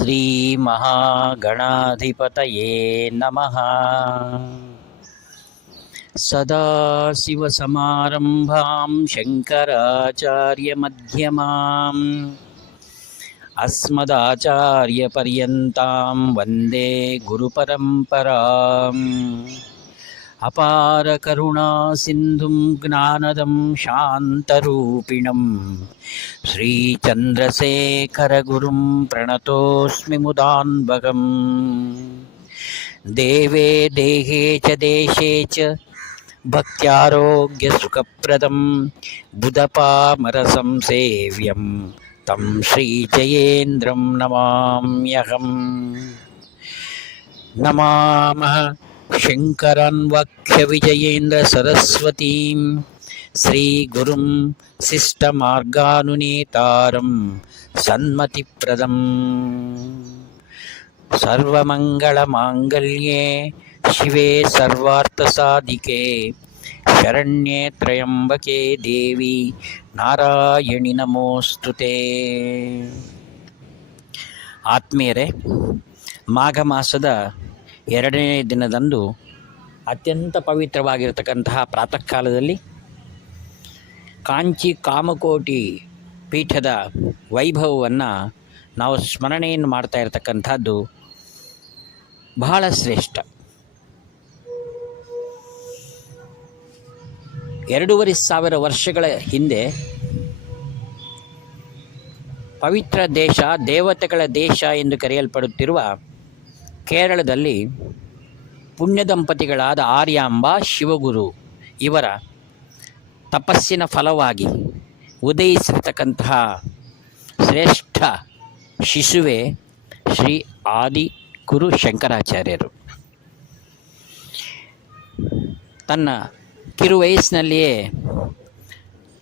ಶ್ರೀ ಮಹಾಗಣಾಧಿಪತಯೇ ನಮಃ. ಸದಾಶಿವಸಮಾರಂಭಾಂ ಶಂಕರಾಚಾರ್ಯಮಧ್ಯಮಾಂ ಅಸ್ಮದಾಚಾರ್ಯಪರ್ಯಂತಾಂ ವಂದೇ ಗುರುಪರಂಪರಾಂ. ಅಪಾರ ಕರುಣಾ ಸಿಂಧುಂ ಜ್ಞಾನದಂ ಶಾಂತರೂಪಿಣಂ ಶ್ರೀಚಂದ್ರಶೇಖರ ಗುರುಂ ಪ್ರಣತೋಸ್ಮಿ ಮುದಾನ್ವಗಂ. ದೇವೇ ದೇಹೇ ಚ ದೇಶೇ ಚ ಭಕ್ತ್ಯಾರೋಗ್ಯ ಸುಖಪ್ರದಂ ಬುಧಪಾಮರ ಸಂಸೇವ್ಯಂ ತಂ ಶ್ರೀಜಯೇಂದ್ರಂ ನಮಾಮ್ಯಹಂ. ನಮಾಮಃ ಶಂಕರಾನ್ ವಾಕ್ಯ ವಿಜಯೇಂದ್ರ ಸರಸ್ವತೀಂ ಶ್ರೀಗುರುಂ ಶಿಷ್ಟಮಾರ್ಗಾನುನೇತಾರಂ ಸನ್ಮತಿಪ್ರದಂ. ಸರ್ವಮಂಗಳಮಾಂಗಲ್ಯೆ ಶಿವೆ ಸರ್ವಾರ್ಥಸಾಧಿಕೆ ಶರಣ್ಯೆ ತ್ರ್ಯಂಬಕೆ ದೇವಿ ನಾರಾಯಣಿ ನಮೋಸ್ತುತೆ. ಆತ್ಮೀಯರೇ, ಮಾಘ ಮಾಸದ 2ನೇ ದಿನದಂದು ಅತ್ಯಂತ ಪವಿತ್ರವಾಗಿರತಕ್ಕಂತಹ ಪ್ರಾತಃ ಕಾಲದಲ್ಲಿ ಕಾಂಚಿ ಕಾಮಕೋಟಿ ಪೀಠದ ವೈಭವವನ್ನು ನಾವು ಸ್ಮರಣೆಯನ್ನು ಮಾಡ್ತಾ ಇರತಕ್ಕಂಥದ್ದು ಬಹಳ ಶ್ರೇಷ್ಠ. 2500 ವರ್ಷಗಳ ಹಿಂದೆ ಪವಿತ್ರ ದೇಶ, ದೇವತೆಗಳ ದೇಶ ಎಂದು ಕರೆಯಲ್ಪಡುತ್ತಿರುವ ಕೇರಳದಲ್ಲಿ ಪುಣ್ಯ ದಂಪತಿಗಳಾದ ಆರ್ಯಾಂಬ, ಶಿವಗುರು ಇವರ ತಪಸ್ಸಿನ ಫಲವಾಗಿ ಉದಯಿಸಿರತಕ್ಕಂತಹ ಶ್ರೇಷ್ಠ ಶಿಶುವೆ ಶ್ರೀ ಆದಿ ಗುರು ಶಂಕರಾಚಾರ್ಯರು. ತನ್ನ ಕಿರು ವಯಸ್ಸಿನಲ್ಲಿಯೇ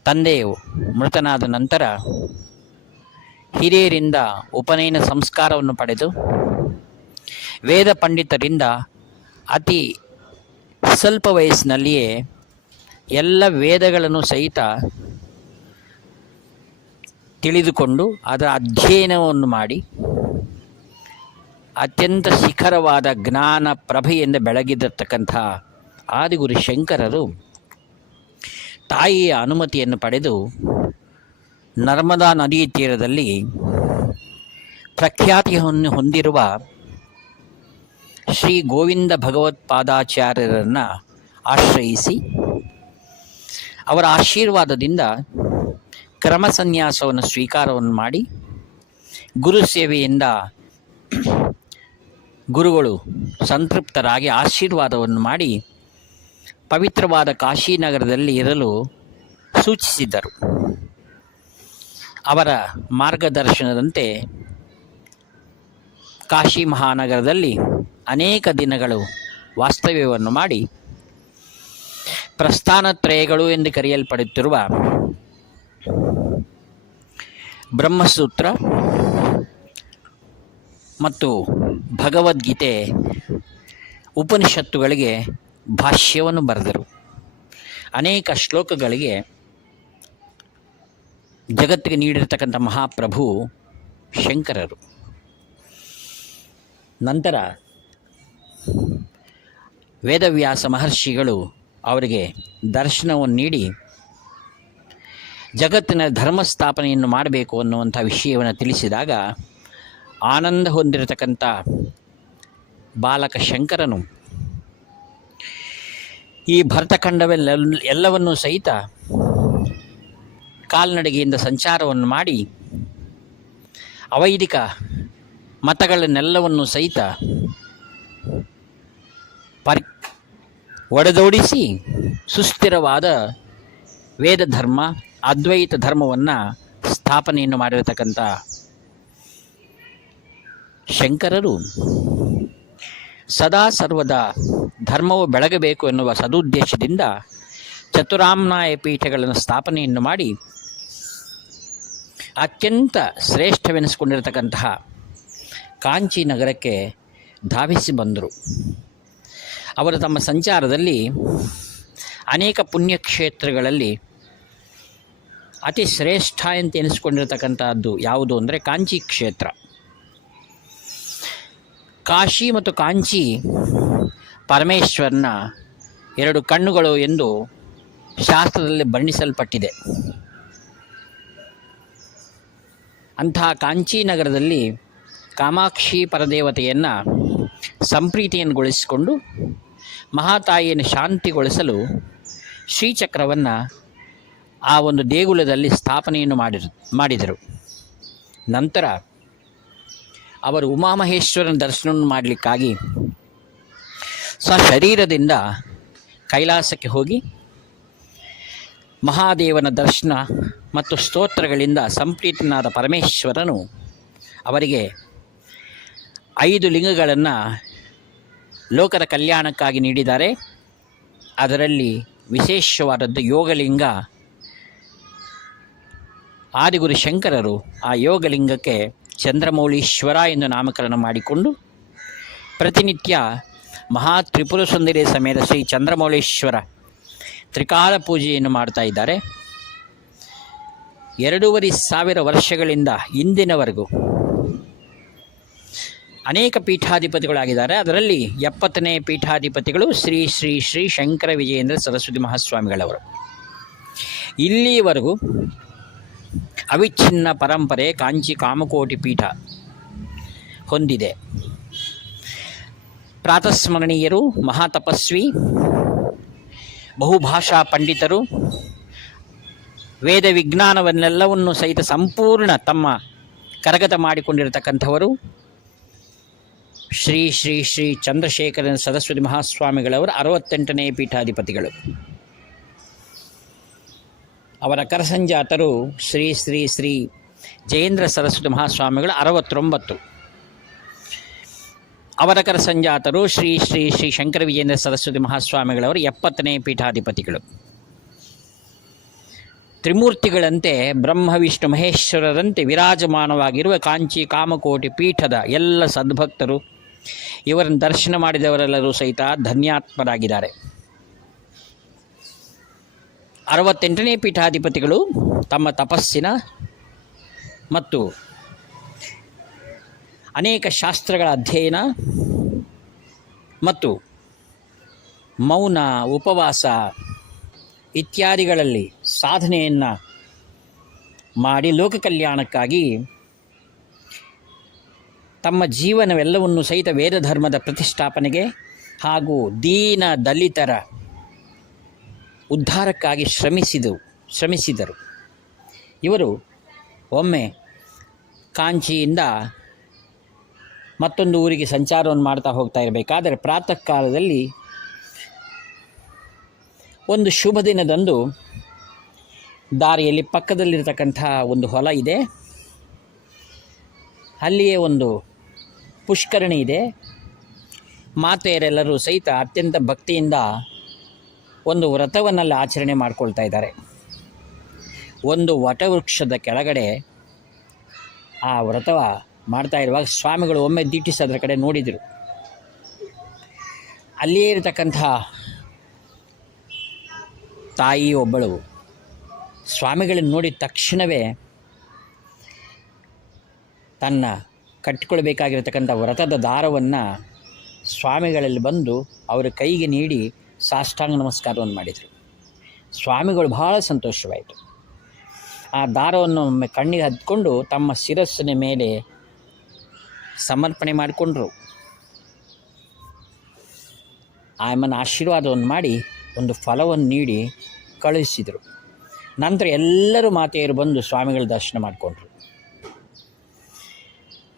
ತಂದೆಯು ಮೃತನಾದ ನಂತರ ಹಿರಿಯರಿಂದ ಉಪನಯನ ಸಂಸ್ಕಾರವನ್ನು ಪಡೆದು ವೇದ ಪಂಡಿತರಿಂದ ಅತಿ ಸ್ವಲ್ಪ ವಯಸ್ಸಿನಲ್ಲಿಯೇ ಎಲ್ಲ ವೇದಗಳನ್ನು ಸಹಿತ ತಿಳಿದುಕೊಂಡು ಅದರ ಅಧ್ಯಯನವನ್ನು ಮಾಡಿ ಅತ್ಯಂತ ಶಿಖರವಾದ ಜ್ಞಾನ ಪ್ರಭೆಯಿಂದ ಬೆಳಗಿದಿರತಕ್ಕಂಥ ಆದಿಗುರು ಶಂಕರರು ತಾಯಿಯ ಅನುಮತಿಯನ್ನು ಪಡೆದು ನರ್ಮದಾ ನದಿ ತೀರದಲ್ಲಿ ಪ್ರಖ್ಯಾತಿಯನ್ನು ಹೊಂದಿರುವ ಶ್ರೀ ಗೋವಿಂದ ಭಗವತ್ಪಾದಾಚಾರ್ಯರನ್ನು ಆಶ್ರಯಿಸಿ ಅವರ ಆಶೀರ್ವಾದದಿಂದ ಕ್ರಮ ಸನ್ಯಾಸವನ್ನು ಸ್ವೀಕಾರವನ್ನು ಮಾಡಿ ಗುರು ಸೇವೆಯಿಂದ ಗುರುಗಳು ಸಂತೃಪ್ತರಾಗಿ ಆಶೀರ್ವಾದವನ್ನು ಮಾಡಿ ಪವಿತ್ರವಾದ ಕಾಶಿನಗರದಲ್ಲಿ ಇರಲು ಸೂಚಿಸಿದ್ದರು. ಅವರ ಮಾರ್ಗದರ್ಶನದಂತೆ ಕಾಶಿ ಮಹಾನಗರದಲ್ಲಿ ಅನೇಕ ದಿನಗಳು ವಾಸ್ತವ್ಯವನ್ನು ಮಾಡಿ ಪ್ರಸ್ಥಾನತ್ರಯಗಳು ಎಂದು ಕರೆಯಲ್ಪಡುತ್ತಿರುವ ಬ್ರಹ್ಮಸೂತ್ರ ಮತ್ತು ಭಗವದ್ಗೀತೆ ಉಪನಿಷತ್ತುಗಳಿಗೆ ಭಾಷ್ಯವನ್ನು ಬರೆದರು. ಅನೇಕ ಶ್ಲೋಕಗಳಿಗೆ ಜಗತ್ತಿಗೆ ನೀಡಿರತಕ್ಕಂಥ ಮಹಾಪ್ರಭು ಶಂಕರರು. ನಂತರ ವೇದವ್ಯಾಸ ಮಹರ್ಷಿಗಳು ಅವರಿಗೆ ದರ್ಶನವನ್ನು ನೀಡಿ ಜಗತ್ತಿನ ಧರ್ಮ ಸ್ಥಾಪನೆಯನ್ನು ಮಾಡಬೇಕು ಅನ್ನುವಂಥ ವಿಷಯವನ್ನು ತಿಳಿಸಿದಾಗ ಆನಂದ ಹೊಂದಿರತಕ್ಕಂಥ ಬಾಲಕ ಶಂಕರನು ಈ ಭರತಖಂಡವೆಲ್ಲವನ್ನೂ ಸಹಿತ ಕಾಲ್ನಡಿಗೆಯಿಂದ ಸಂಚಾರವನ್ನು ಮಾಡಿ ಅವೈದಿಕ ಮತಗಳನ್ನೆಲ್ಲವನ್ನು ಸಹಿತ ಒಡೆದೋಡಿಸಿ ಸುಸ್ಥಿರವಾದ ವೇದ ಧರ್ಮ, ಅದ್ವೈತ ಧರ್ಮವನ್ನು ಸ್ಥಾಪನೆಯನ್ನು ಮಾಡಿರತಕ್ಕಂಥ ಶಂಕರರು ಸದಾ ಸರ್ವದಾ ಧರ್ಮವು ಬೆಳಗಬೇಕು ಎನ್ನುವ ಸದುದ್ದೇಶದಿಂದ ಚತುರಾಮ್ನಾಯ ಪೀಠಗಳನ್ನು ಸ್ಥಾಪನೆಯನ್ನು ಮಾಡಿ ಅತ್ಯಂತ ಶ್ರೇಷ್ಠವೆನಿಸಿಕೊಂಡಿರತಕ್ಕಂತಹ ಕಾಂಚಿ ನಗರಕ್ಕೆ ಧಾವಿಸಿ ಬಂದರು. ಅವರು ತಮ್ಮ ಸಂಚಾರದಲ್ಲಿ ಅನೇಕ ಪುಣ್ಯಕ್ಷೇತ್ರಗಳಲ್ಲಿ ಅತಿ ಶ್ರೇಷ್ಠ ಅಂತ ಎನಿಸ್ಕೊಂಡಿರತಕ್ಕಂಥದ್ದು ಯಾವುದು ಅಂದರೆ ಕಾಂಚಿ ಕ್ಷೇತ್ರ. ಕಾಶಿ ಮತ್ತು ಕಾಂಚಿ ಪರಮೇಶ್ವರನ ಎರಡು ಕಣ್ಣುಗಳು ಎಂದು ಶಾಸ್ತ್ರದಲ್ಲಿ ಬಣ್ಣಿಸಲ್ಪಟ್ಟಿದೆ. ಅಂತಹ ಕಾಂಚಿ ನಗರದಲ್ಲಿ ಕಾಮಾಕ್ಷಿ ಪರದೇವತೆಯನ್ನು ಸಂಪ್ರೀತಿಯನ್ನುಗೊಳಿಸಿಕೊಂಡು ಮಹಾತಾಯಿಯನ್ನು ಶಾಂತಿಗೊಳಿಸಲು ಶ್ರೀಚಕ್ರವನ್ನು ಆ ಒಂದು ದೇಗುಲದಲ್ಲಿ ಸ್ಥಾಪನೆಯನ್ನು ಮಾಡಿದರು. ನಂತರ ಅವರು ಉಮಾಮಹೇಶ್ವರನ ದರ್ಶನವನ್ನು ಮಾಡಲಿಕ್ಕಾಗಿ ಸ್ವಶರೀರದಿಂದ ಕೈಲಾಸಕ್ಕೆ ಹೋಗಿ ಮಹಾದೇವನ ದರ್ಶನ ಮತ್ತು ಸ್ತೋತ್ರಗಳಿಂದ ಸಂಪ್ರೀತನಾದ ಪರಮೇಶ್ವರನು ಅವರಿಗೆ 5 ಲಿಂಗಗಳನ್ನು ಲೋಕದ ಕಲ್ಯಾಣಕ್ಕಾಗಿ ನೀಡಿದ್ದಾರೆ. ಅದರಲ್ಲಿ ವಿಶೇಷವಾದದ್ದು ಯೋಗಲಿಂಗ. ಆದಿಗುರು ಶಂಕರರು ಆ ಯೋಗಲಿಂಗಕ್ಕೆ ಚಂದ್ರಮೌಳೀಶ್ವರ ಎಂದು ನಾಮಕರಣ ಮಾಡಿಕೊಂಡು ಪ್ರತಿನಿತ್ಯ ಮಹಾ ತ್ರಿಪುರ ಸುಂದರಿ ಸಮೇತ ಶ್ರೀ ಚಂದ್ರಮೌಳೀಶ್ವರ ತ್ರಿಕಾಲ ಪೂಜೆಯನ್ನು ಮಾಡ್ತಾ ಇದ್ದಾರೆ. 2500 ವರ್ಷಗಳಿಂದ ಇಂದಿನವರೆಗೂ ಅನೇಕ ಪೀಠಾಧಿಪತಿಗಳಾಗಿದ್ದಾರೆ. ಅದರಲ್ಲಿ 70ನೇ ಪೀಠಾಧಿಪತಿಗಳು ಶ್ರೀ ಶ್ರೀ ಶ್ರೀ ಶಂಕರ ವಿಜಯೇಂದ್ರ ಸರಸ್ವತಿ ಮಹಾಸ್ವಾಮಿಗಳವರು. ಇಲ್ಲಿಯವರೆಗೂ ಅವಿಚ್ಛಿನ್ನ ಪರಂಪರೆ ಕಾಂಚಿ ಕಾಮಕೋಟಿ ಪೀಠ ಹೊಂದಿದೆ. ಪ್ರಾತಸ್ಮರಣೀಯರು, ಮಹಾತಪಸ್ವಿ, ಬಹುಭಾಷಾ ಪಂಡಿತರು, ವೇದ ವಿಜ್ಞಾನವನ್ನೆಲ್ಲವನ್ನು ಸಹಿತ ಸಂಪೂರ್ಣ ತಮ್ಮ ಕರಗತ ಮಾಡಿಕೊಂಡಿರತಕ್ಕಂಥವರು ಶ್ರೀ ಶ್ರೀ ಶ್ರೀ ಚಂದ್ರಶೇಖರ ಸರಸ್ವತಿ ಮಹಾಸ್ವಾಮಿಗಳವರು 68ನೇ ಪೀಠಾಧಿಪತಿಗಳು. ಅವರ ಕರಸಂಜಾತರು ಶ್ರೀ ಶ್ರೀ ಶ್ರೀ ಜಯೇಂದ್ರ ಸರಸ್ವತಿ ಮಹಾಸ್ವಾಮಿಗಳು 69. ಅವರ ಕರಸಂಜಾತರು ಶ್ರೀ ಶ್ರೀ ಶ್ರೀ ಶಂಕರ ವಿಜಯೇಂದ್ರ ಸರಸ್ವತಿ ಮಹಾಸ್ವಾಮಿಗಳವರು 70ನೇ ಪೀಠಾಧಿಪತಿಗಳು. ತ್ರಿಮೂರ್ತಿಗಳಂತೆ ಬ್ರಹ್ಮ ವಿಷ್ಣು ಮಹೇಶ್ವರರಂತೆ ವಿರಾಜಮಾನವಾಗಿರುವ ಕಾಂಚಿ ಕಾಮಕೋಟಿ ಪೀಠದ ಎಲ್ಲ ಸದ್ಭಕ್ತರು ಇವರನ್ನು ದರ್ಶನ ಮಾಡಿದವರೆಲ್ಲರೂ ಸಹಿತ ಧನ್ಯಾತ್ಮರಾಗಿದ್ದಾರೆ. 68ನೇ ಪೀಠಾಧಿಪತಿಗಳು ತಮ್ಮ ತಪಸ್ಸಿನ ಮತ್ತು ಅನೇಕ ಶಾಸ್ತ್ರಗಳ ಅಧ್ಯಯನ ಮತ್ತು ಮೌನ, ಉಪವಾಸ ಇತ್ಯಾದಿಗಳಲ್ಲಿ ಸಾಧನೆಯನ್ನು ಮಾಡಿ ಲೋಕ ಕಲ್ಯಾಣಕ್ಕಾಗಿ ತಮ್ಮ ಜೀವನವೆಲ್ಲವನ್ನು ಸಹಿತ ವೇದ ಧರ್ಮದ ಪ್ರತಿಷ್ಠಾಪನೆಗೆ ಹಾಗೂ ದೀನ ದಲಿತರ ಉದ್ಧಾರಕ್ಕಾಗಿ ಶ್ರಮಿಸಿದರು. ಇವರು ಒಮ್ಮೆ ಕಾಂಚಿಯಿಂದ ಮತ್ತೊಂದು ಊರಿಗೆ ಸಂಚಾರವನ್ನು ಮಾಡ್ತಾ ಹೋಗ್ತಾ ಇರಬೇಕಾದರೆ ಪ್ರಾತಃ ಕಾಲದಲ್ಲಿ ಒಂದು ಶುಭ ದಿನದಂದು ದಾರಿಯಲ್ಲಿ ಪಕ್ಕದಲ್ಲಿರತಕ್ಕಂಥ ಒಂದು ಹೊಲ ಇದೆ. ಅಲ್ಲಿಯೇ ಒಂದು ಪುಷ್ಕರಣಿ ಇದೆ. ಮಾತೆಯರೆಲ್ಲರೂ ಸಹಿತ ಅತ್ಯಂತ ಭಕ್ತಿಯಿಂದ ಒಂದು ವ್ರತವನ್ನಲ್ಲಿ ಆಚರಣೆ ಮಾಡಿಕೊಳ್ತಾ ಇದ್ದಾರೆ. ಒಂದು ವಟವೃಕ್ಷದ ಕೆಳಗಡೆ ಆ ವ್ರತ ಮಾಡ್ತಾ ಇರುವಾಗ ಸ್ವಾಮಿಗಳು ಒಮ್ಮೆ ದಿಟ್ಟಿಸಿ ಅದರ ಕಡೆ ನೋಡಿದರು. ಅಲ್ಲಿಯೇ ಇರತಕ್ಕಂಥ ತಾಯಿ ಒಬ್ಬಳು ಸ್ವಾಮಿಗಳನ್ನು ನೋಡಿದ ತಕ್ಷಣವೇ ತನ್ನ ಕಟ್ಟಿಕೊಳ್ಬೇಕಾಗಿರತಕ್ಕಂಥ ವ್ರತದ ದಾರವನ್ನು ಸ್ವಾಮಿಗಳಲ್ಲಿ ಬಂದು ಅವರ ಕೈಗೆ ನೀಡಿ ಸಾಷ್ಟಾಂಗ ನಮಸ್ಕಾರವನ್ನು ಮಾಡಿದರು. ಸ್ವಾಮಿಗಳು ಬಹಳ ಸಂತೋಷವಾಯಿತು. ಆ ದಾರವನ್ನು ಒಮ್ಮೆ ಕಣ್ಣಿಗೆ ಹದ್ಕೊಂಡು ತಮ್ಮ ಶಿರಸ್ಸಿನ ಮೇಲೆ ಸಮರ್ಪಣೆ ಮಾಡಿಕೊಂಡ್ರು. ಆಯಮ್ಮನ ಆಶೀರ್ವಾದವನ್ನು ಮಾಡಿ ಒಂದು ಫಲವನ್ನು ನೀಡಿ ಕಳುಹಿಸಿದರು. ನಂತರ ಎಲ್ಲರೂ ಮಾತೆಯರು ಬಂದು ಸ್ವಾಮಿಗಳ ದರ್ಶನ ಮಾಡಿಕೊಂಡ್ರು.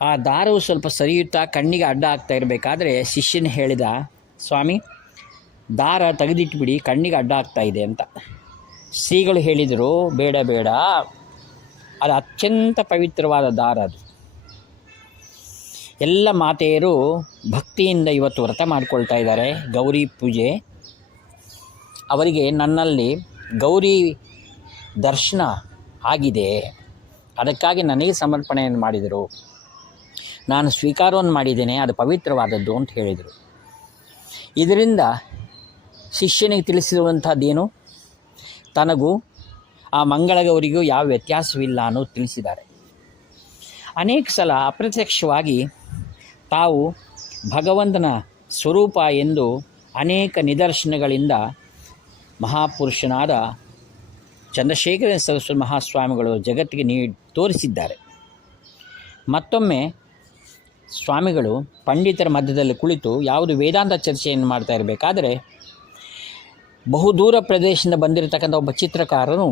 ಆ ದಾರವು ಸ್ವಲ್ಪ ಸರಿಯುತ್ತಾ ಕಣ್ಣಿಗೆ ಅಡ್ಡ ಆಗ್ತಾ ಇರಬೇಕಾದ್ರೆ ಶಿಷ್ಯನ ಹೇಳಿದ, ಸ್ವಾಮಿ ದಾರ ತೆಗೆದಿಟ್ಬಿಡಿ, ಕಣ್ಣಿಗೆ ಅಡ್ಡ ಆಗ್ತಾ ಇದೆ ಅಂತ. ಶ್ರೀಗಳು ಹೇಳಿದರು, ಬೇಡ ಬೇಡ, ಅದು ಅತ್ಯಂತ ಪವಿತ್ರವಾದ ದಾರ. ಅದು ಎಲ್ಲ ಮಾತೆಯರು ಭಕ್ತಿಯಿಂದ ಇವತ್ತು ವ್ರತ ಮಾಡಿಕೊಳ್ತಾ ಇದ್ದಾರೆ, ಗೌರಿ ಪೂಜೆ. ಅವರಿಗೆ ನನ್ನಲ್ಲಿ ಗೌರಿ ದರ್ಶನ ಆಗಿದೆ, ಅದಕ್ಕಾಗಿ ನನಗೆ ಸಮರ್ಪಣೆಯನ್ನು ಮಾಡಿದರು, ನಾನು ಸ್ವೀಕಾರವನ್ನು ಮಾಡಿದ್ದೇನೆ, ಅದು ಪವಿತ್ರವಾದದ್ದು ಅಂತ ಹೇಳಿದರು. ಇದರಿಂದ ಶಿಷ್ಯನಿಗೆ ತಿಳಿಸಿರುವಂಥದ್ದೇನು, ತನಗೂ ಆ ಮಂಗಳಗೌರಿಗೂ ಯಾವ ವ್ಯತ್ಯಾಸವಿಲ್ಲ ಅನ್ನೋದು ತಿಳಿಸಿದ್ದಾರೆ. ಅನೇಕ ಸಲ ಅಪ್ರತ್ಯಕ್ಷವಾಗಿ ತಾವು ಭಗವಂತನ ಸ್ವರೂಪ ಎಂದು ಅನೇಕ ನಿದರ್ಶನಗಳಿಂದ ಮಹಾಪುರುಷನಾದ ಚಂದ್ರಶೇಖರ ಸರಸ್ವತಿ ಮಹಾಸ್ವಾಮಿಗಳು ಜಗತ್ತಿಗೆ ತೋರಿಸಿದ್ದಾರೆ. ಮತ್ತೊಮ್ಮೆ ಸ್ವಾಮಿಗಳು ಪಂಡಿತರ ಮಧ್ಯದಲ್ಲಿ ಕುಳಿತು ಯಾವುದು ವೇದಾಂತ ಚರ್ಚೆಯನ್ನು ಮಾಡ್ತಾ ಇರಬೇಕಾದರೆ ಬಹುದೂರ ಪ್ರದೇಶದಿಂದ ಬಂದಿರತಕ್ಕಂಥ ಒಬ್ಬ ಚಿತ್ರಕಾರನು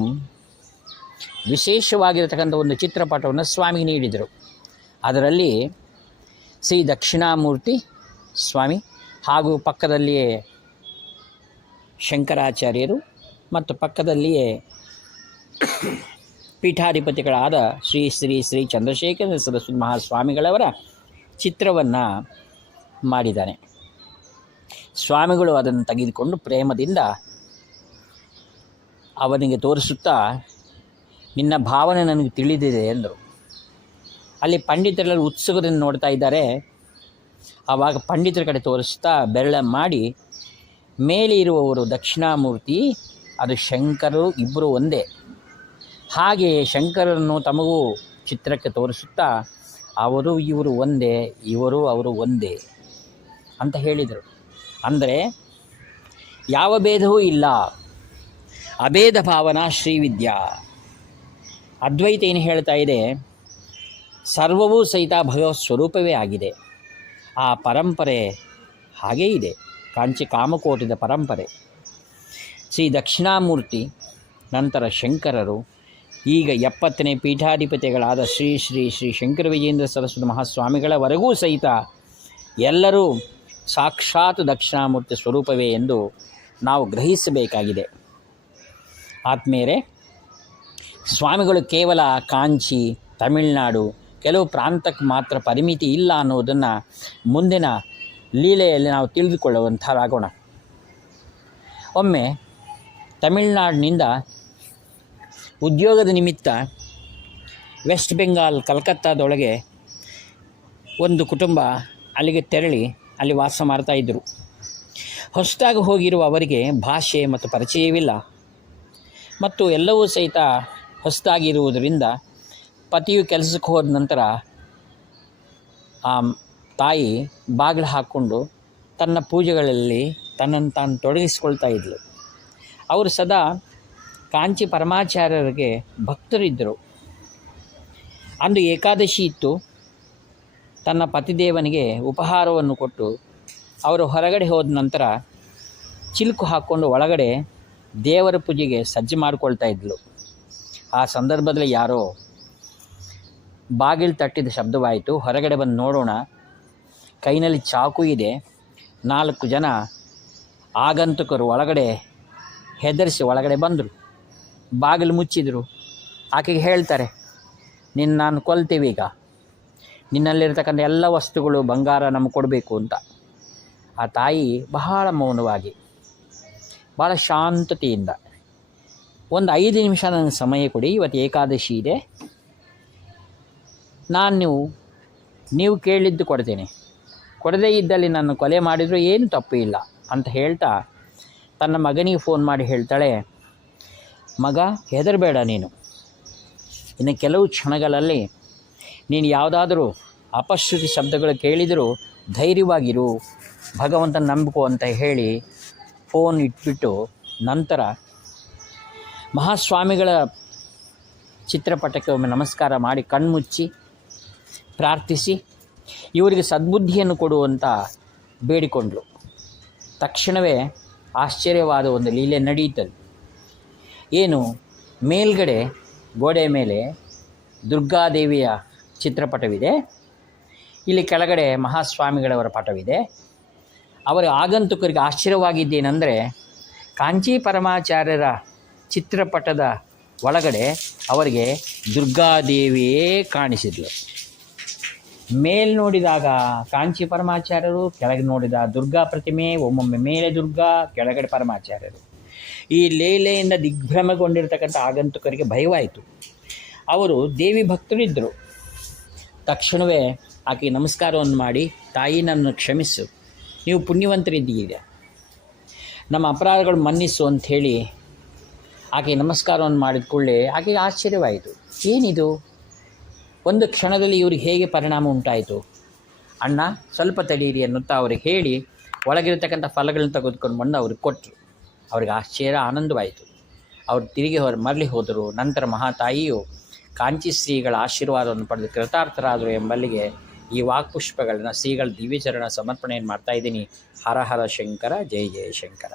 ವಿಶೇಷವಾಗಿರತಕ್ಕಂಥ ಒಂದು ಚಿತ್ರಪಟವನ್ನು ಸ್ವಾಮಿಗೆ ನೀಡಿದರು. ಅದರಲ್ಲಿ ಶ್ರೀ ದಕ್ಷಿಣಾಮೂರ್ತಿ ಸ್ವಾಮಿ ಹಾಗೂ ಪಕ್ಕದಲ್ಲಿಯೇ ಶಂಕರಾಚಾರ್ಯರು ಮತ್ತು ಪಕ್ಕದಲ್ಲಿಯೇ ಪೀಠಾಧಿಪತಿಗಳಾದ ಶ್ರೀ ಶ್ರೀ ಶ್ರೀ ಚಂದ್ರಶೇಖರ ಸರಸ್ವತಿ ಮಹಾಸ್ವಾಮಿಗಳವರ ಚಿತ್ರವನ್ನು ಮಾಡಿದ್ದಾನೆ. ಸ್ವಾಮಿಗಳು ಅದನ್ನು ತೆಗೆದುಕೊಂಡು ಪ್ರೇಮದಿಂದ ಅವನಿಗೆ ತೋರಿಸುತ್ತಾ, ನಿನ್ನ ಭಾವನೆ ನನಗೆ ತಿಳಿದಿದೆ ಎಂದರು. ಅಲ್ಲಿ ಪಂಡಿತರೆಲ್ಲರೂ ಉತ್ಸುಕದಿಂದ ನೋಡ್ತಾ ಇದ್ದಾರೆ. ಆವಾಗ ಪಂಡಿತರ ಕಡೆ ತೋರಿಸ್ತಾ ಬೆರಳ ಮಾಡಿ, ಮೇಲೆ ಇರುವವರು ದಕ್ಷಿಣಾಮೂರ್ತಿ, ಅದು ಶಂಕರರು, ಇಬ್ಬರು ಒಂದೇ. ಹಾಗೆಯೇ ಶಂಕರನ್ನು ತಮಗೂ ಚಿತ್ರಕ್ಕೆ ತೋರಿಸುತ್ತಾ, ಅವರು ಇವರು ಒಂದೇ, ಅವರು ಒಂದೇ ಅಂತ ಹೇಳಿದರು. ಅಂದರೆ ಯಾವ ಭೇದವೂ ಇಲ್ಲ, ಅಭೇದ ಭಾವನಾ ಶ್ರೀವಿದ್ಯಾ. ಅದ್ವೈತ ಏನು ಹೇಳ್ತಾ ಇದೆ, ಸರ್ವವೂ ಸಹಿತ ಭಗವತ್ ಸ್ವರೂಪವೇ ಆಗಿದೆ. ಆ ಪರಂಪರೆ ಹಾಗೇ ಇದೆ, ಕಾಂಚಿ ಕಾಮಕೋಟಿದ ಪರಂಪರೆ. ಶ್ರೀ ದಕ್ಷಿಣಾಮೂರ್ತಿ, ನಂತರ ಶಂಕರರು, ಈಗ 70ನೇ ಪೀಠಾಧಿಪತಿಗಳಾದ ಶ್ರೀ ಶ್ರೀ ಶ್ರೀ ಶಂಕರ ವಿಜಯೇಂದ್ರ ಸರಸ್ವತಿ ಮಹಾಸ್ವಾಮಿಗಳವರೆಗೂ ಸಹಿತ ಎಲ್ಲರೂ ಸಾಕ್ಷಾತ್ ದಕ್ಷಿಣಾಮೂರ್ತಿ ಸ್ವರೂಪವೇ ಎಂದು ನಾವು ಗ್ರಹಿಸಬೇಕಾಗಿದೆ. ಆದ್ಮೇಲೆ ಸ್ವಾಮಿಗಳು ಕೇವಲ ಕಾಂಚಿ, ತಮಿಳುನಾಡು, ಕೆಲವು ಪ್ರಾಂತಕ್ಕೆ ಮಾತ್ರ ಪರಿಮಿತಿ ಇಲ್ಲ ಅನ್ನೋದನ್ನು ಮುಂದಿನ ಲೀಲೆಯಲ್ಲಿ ನಾವು ತಿಳಿದುಕೊಳ್ಳುವಂಥರಾಗೋಣ. ಒಮ್ಮೆ ತಮಿಳುನಾಡಿನಿಂದ ಉದ್ಯೋಗದ ನಿಮಿತ್ತ ವೆಸ್ಟ್ ಬೆಂಗಾಲ್ ಕಲ್ಕತ್ತಾದೊಳಗೆ ಒಂದು ಕುಟುಂಬ ಅಲ್ಲಿಗೆ ತೆರಳಿ ಅಲ್ಲಿ ವಾಸ ಮಾಡ್ತಾಯಿದ್ದರು. ಹೊಸದಾಗಿ ಹೋಗಿರುವ ಅವರಿಗೆ ಭಾಷೆ ಮತ್ತು ಪರಿಚಯವಿಲ್ಲ ಮತ್ತು ಎಲ್ಲವೂ ಸಹಿತ ಹೊಸದಾಗಿರುವುದರಿಂದ ಪತಿಯು ಕೆಲಸಕ್ಕೆ ಹೋದ ನಂತರ ಆ ತಾಯಿ ಬಾಗಿಲು ಹಾಕ್ಕೊಂಡು ತನ್ನ ಪೂಜೆಗಳಲ್ಲಿ ತನ್ನನ್ನು ತಾನು ತೊಡಗಿಸಿಕೊಳ್ತಾ ಇದ್ಳು. ಅವರು ಸದಾ ಕಾಂಚಿ ಪರಮಾಚಾರ್ಯರಿಗೆ ಭಕ್ತರಿದ್ದರು. ಅಂದು ಏಕಾದಶಿ ಇತ್ತು. ತನ್ನ ಪತಿದೇವನಿಗೆ ಉಪಹಾರವನ್ನು ಕೊಟ್ಟು ಅವರು ಹೊರಗಡೆ ಹೋದ ನಂತರ ಚಿಲುಕು ಹಾಕ್ಕೊಂಡು ಒಳಗಡೆ ದೇವರ ಪೂಜೆಗೆ ಸಜ್ಜು ಮಾಡಿಕೊಳ್ತಾ ಇದ್ಳು. ಆ ಸಂದರ್ಭದಲ್ಲಿ ಯಾರೋ ಬಾಗಿಲು ತಟ್ಟಿದ ಶಬ್ದವಾಯಿತು. ಹೊರಗಡೆ ಬಂದು ನೋಡೋಣ, ಕೈನಲ್ಲಿ ಚಾಕು ಇದೆ. 4 ಜನ ಆಗಂತುಕರು ಒಳಗಡೆ ಹೆದರಿಸಿ ಒಳಗಡೆ ಬಂದರು. ಬಾಗಿಲು ಮುಚ್ಚಿದರು. ಆಕೆಗೆ ಹೇಳ್ತಾರೆ, ನಾನು ಕೊಲ್ತೀವಿ, ಈಗ ನಿನ್ನಲ್ಲಿರ್ತಕ್ಕಂಥ ಎಲ್ಲ ವಸ್ತುಗಳು ಬಂಗಾರ ನಮಗೆ ಕೊಡಬೇಕು ಅಂತ. ಆ ತಾಯಿ ಬಹಳ ಮೌನವಾಗಿ, ಭಾಳ ಶಾಂತತೆಯಿಂದ, ಒಂದು 5 ನಿಮಿಷ ನನಗೆ ಸಮಯ ಕೊಡಿ, ಇವತ್ತು ಏಕಾದಶಿ ಇದೆ, ನೀವು ಕೇಳಿದ್ದು ಕೊಡ್ತೇನೆ, ಕೊಡದೇ ಇದ್ದಲ್ಲಿ ನನ್ನ ಕೊಲೆ ಮಾಡಿದರೂ ಏನು ತಪ್ಪು ಇಲ್ಲ ಅಂತ ಹೇಳ್ತಾ ತನ್ನ ಮಗನಿಗೆ ಫೋನ್ ಮಾಡಿ ಹೇಳ್ತಾಳೆ, ಮಗ ಹೆದರಬೇಡ, ನೀನು ಇನ್ನು ಕೆಲವು ಕ್ಷಣಗಳಲ್ಲಿ ನೀನು ಯಾವುದಾದ್ರೂ ಅಪಶ್ರುತಿ ಶಬ್ದಗಳು ಕೇಳಿದರೂ ಧೈರ್ಯವಾಗಿರು, ಭಗವಂತನ ನಂಬಿಕೋ ಅಂತ ಹೇಳಿ ಫೋನ್ ಇಟ್ಬಿಟ್ಟು ನಂತರ ಮಹಾಸ್ವಾಮಿಗಳ ಚಿತ್ರಪಟಕ್ಕೆ ಒಮ್ಮೆ ನಮಸ್ಕಾರ ಮಾಡಿ ಕಣ್ಮುಚ್ಚಿ ಪ್ರಾರ್ಥಿಸಿ ಇವರಿಗೆ ಸದ್ಬುದ್ಧಿಯನ್ನು ಕೊಡುವಂತ ಬೇಡಿಕೊಂಡ್ಳು. ತಕ್ಷಣವೇ ಆಶ್ಚರ್ಯವಾದ ಒಂದು ಲೀಲೆ ನಡೆಯುತ್ತದೆ. ಏನು, ಮೇಲ್ಗಡೆ ಗೋಡೆ ಮೇಲೆ ದುರ್ಗಾದೇವಿಯ ಚಿತ್ರಪಟವಿದೆ, ಇಲ್ಲಿ ಕೆಳಗಡೆ ಮಹಾಸ್ವಾಮಿಗಳವರ ಪಟವಿದೆ. ಅವರ ಆಗಂತುಕರಿಗೆ ಆಶ್ಚರ್ಯವಾಗಿದ್ದೇನೆಂದರೆ, ಕಾಂಚಿ ಪರಮಾಚಾರ್ಯರ ಚಿತ್ರಪಟದ ಒಳಗಡೆ ಅವರಿಗೆ ದುರ್ಗಾದೇವಿಯೇ ಕಾಣಿಸಿದ್ಲು. ಮೇಲೆ ನೋಡಿದಾಗ ಕಾಂಚಿ ಪರಮಾಚಾರ್ಯರು, ಕೆಳಗೆ ನೋಡಿದ ದುರ್ಗಾ ಪ್ರತಿಮೆ, ಒಮ್ಮೊಮ್ಮೆ ಮೇಲೆ ದುರ್ಗಾ, ಕೆಳಗಡೆ ಪರಮಾಚಾರ್ಯರು. ಈ ಲೀಲೆಯಿಂದ ದಿಗ್ಭ್ರಮೆಗೊಂಡಿರ್ತಕ್ಕಂಥ ಆಗಂತುಕರಿಗೆ ಭಯವಾಯಿತು. ಅವರು ದೇವಿ ಭಕ್ತರಿದ್ದರು. ತಕ್ಷಣವೇ ಆಕೆಗೆ ನಮಸ್ಕಾರವನ್ನು ಮಾಡಿ, ತಾಯಿ ನನ್ನನ್ನು ಕ್ಷಮಿಸು, ನೀವು ಪುಣ್ಯವಂತರಿದ್ದೀರಿ, ನಮ್ಮ ಅಪರಾಧಗಳು ಮನ್ನಿಸು ಅಂಥೇಳಿ ಆಕೆ ನಮಸ್ಕಾರವನ್ನು ಮಾಡಿದ ಕೂಡಲೇ ಆಕೆಗೆ ಆಶ್ಚರ್ಯವಾಯಿತು. ಏನಿದು, ಒಂದು ಕ್ಷಣದಲ್ಲಿ ಇವ್ರಿಗೆ ಹೇಗೆ ಪರಿಣಾಮ ಉಂಟಾಯಿತು? ಅಣ್ಣ ಸ್ವಲ್ಪ ತಡೀರಿ ಅನ್ನುತ್ತಾ ಅವ್ರಿಗೆ ಹೇಳಿ ಒಳಗಿರತಕ್ಕಂಥ ಫಲಗಳನ್ನ ತೆಗೆದುಕೊಂಡು ಬಂದು ಅವ್ರಿಗೆ ಕೊಟ್ಟರು. ಅವ್ರಿಗೆ ಆಶ್ಚರ್ಯ ಆನಂದವಾಯಿತು. ಅವರು ತಿರುಗಿ ಮರಳಿ ಹೋದರು. ನಂತರ ಮಹಾತಾಯಿಯು ಕಾಂಚಿ ಶ್ರೀಗಳ ಆಶೀರ್ವಾದವನ್ನು ಪಡೆದು ಕೃತಾರ್ಥರಾದರು ಎಂಬಲ್ಲಿಗೆ ಈ ವಾಕ್ಪುಷ್ಪಗಳನ್ನ ಶ್ರೀಗಳ ದಿವ್ಯಚರಣ ಸಮರ್ಪಣೆಯನ್ನು ಮಾಡ್ತಾಯಿದ್ದೀನಿ. ಹರ ಹರ ಶಂಕರ, ಜಯ ಜಯ ಶಂಕರ.